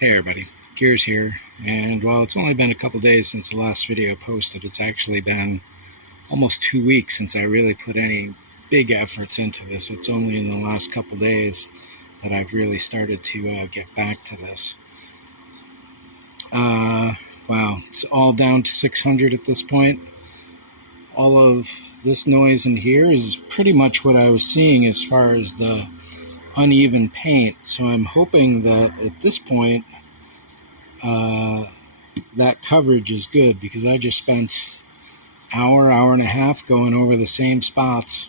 Hey everybody, Gears here, and while it's only been a couple days since the last video posted, it's actually been almost 2 weeks since I really put any big efforts into this. It's only in the last couple days that I've really started to get back to this. Wow, it's all down to 600 at this point. All of this noise in here is pretty much what I was seeing as far as the uneven paint, so I'm hoping that at this point that coverage is good, because I just spent hour and a half going over the same spots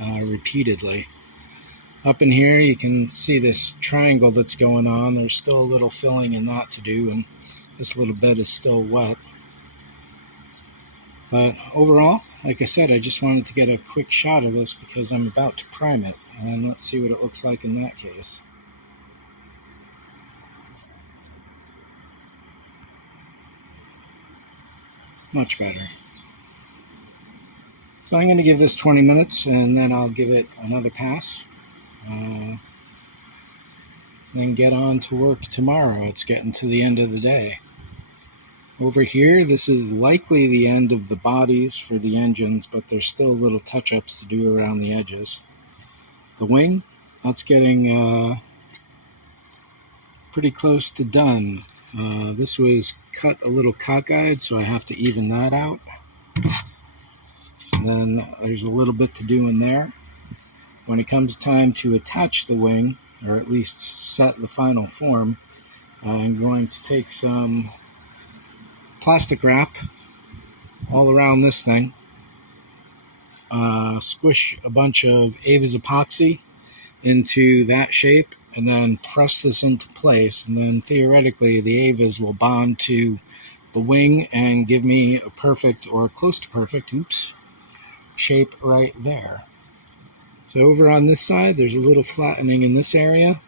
repeatedly. Up in here you can see this triangle that's going on. There's still a little filling in that to do, and this little bit is still wet. But overall, like I said, I just wanted to get a quick shot of this because I'm about to prime it, and let's see what it looks like in that case. Much better. So I'm going to give this 20 minutes and then I'll give it another pass. Then get on to work tomorrow. It's getting to the end of the day. Over here, this is likely the end of the bodies for the engines, but there's still little touch-ups to do around the edges. The wing, that's getting pretty close to done. This was cut a little cockeyed, so I have to even that out. And then there's a little bit to do in there. When it comes time to attach the wing, or at least set the final form, I'm going to take some plastic wrap all around this thing, squish a bunch of Ava's epoxy into that shape, and then press this into place, and then theoretically the Ava's will bond to the wing and give me a perfect, or close to perfect, shape right there. So over on this side there's a little flattening in this area,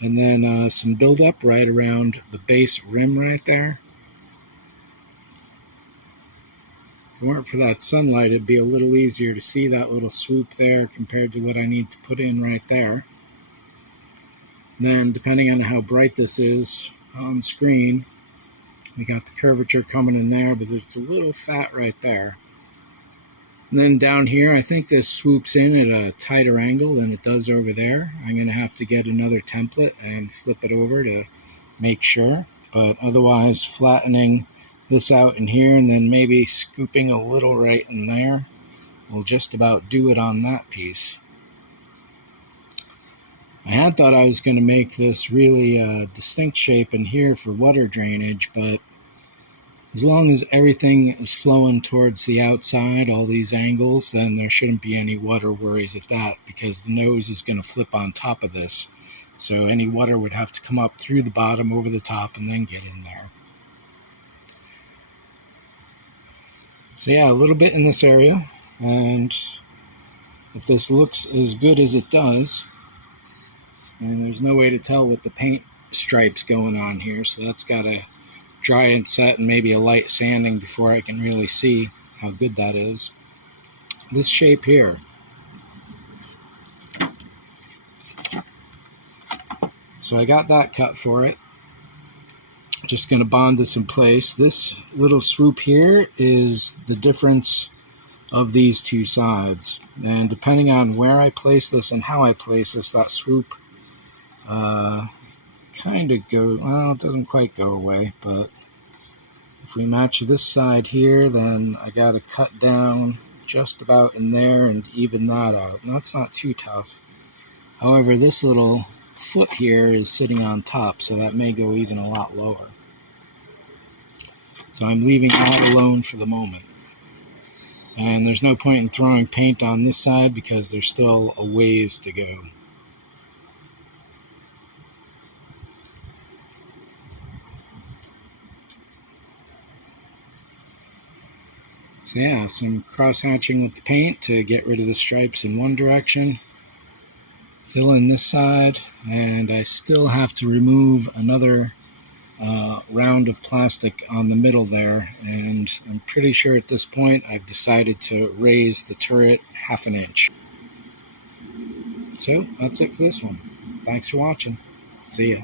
and then some buildup right around the base rim right there. If it weren't for that sunlight, it'd be a little easier to see that little swoop there compared to what I need to put in right there. And then, depending on how bright this is on screen, we got the curvature coming in there, but there's a little fat right there. And then down here, I think this swoops in at a tighter angle than it does over there. I'm going to have to get another template and flip it over to make sure, but otherwise flattening this out in here and then maybe scooping a little right in there will just about do it on that piece. I had thought I was going to make this really distinct shape in here for water drainage, but as long as everything is flowing towards the outside, all these angles, then there shouldn't be any water worries at that, because the nose is going to flip on top of this. So any water would have to come up through the bottom, over the top, and then get in there. So yeah, a little bit in this area, and if this looks as good as it does, and there's no way to tell with the paint stripes going on here, so that's got to dry and set and maybe a light sanding before I can really see how good that is. This shape here, so I got that cut for it. Just going to bond this in place. This little swoop here is the difference of these two sides, and depending on where I place this and how I place this, that swoop kind of go, well, it doesn't quite go away, but if we match this side here, then I got to cut down just about in there and even that out. And that's not too tough. However, this little foot here is sitting on top, so that may go even a lot lower. So I'm leaving that alone for the moment. And there's no point in throwing paint on this side because there's still a ways to go. So yeah, some cross-hatching with the paint to get rid of the stripes in one direction. Fill in this side, and I still have to remove another round of plastic on the middle there, and I'm pretty sure at this point I've decided to raise the turret 1/2 inch. So that's it for this one. Thanks for watching. See ya.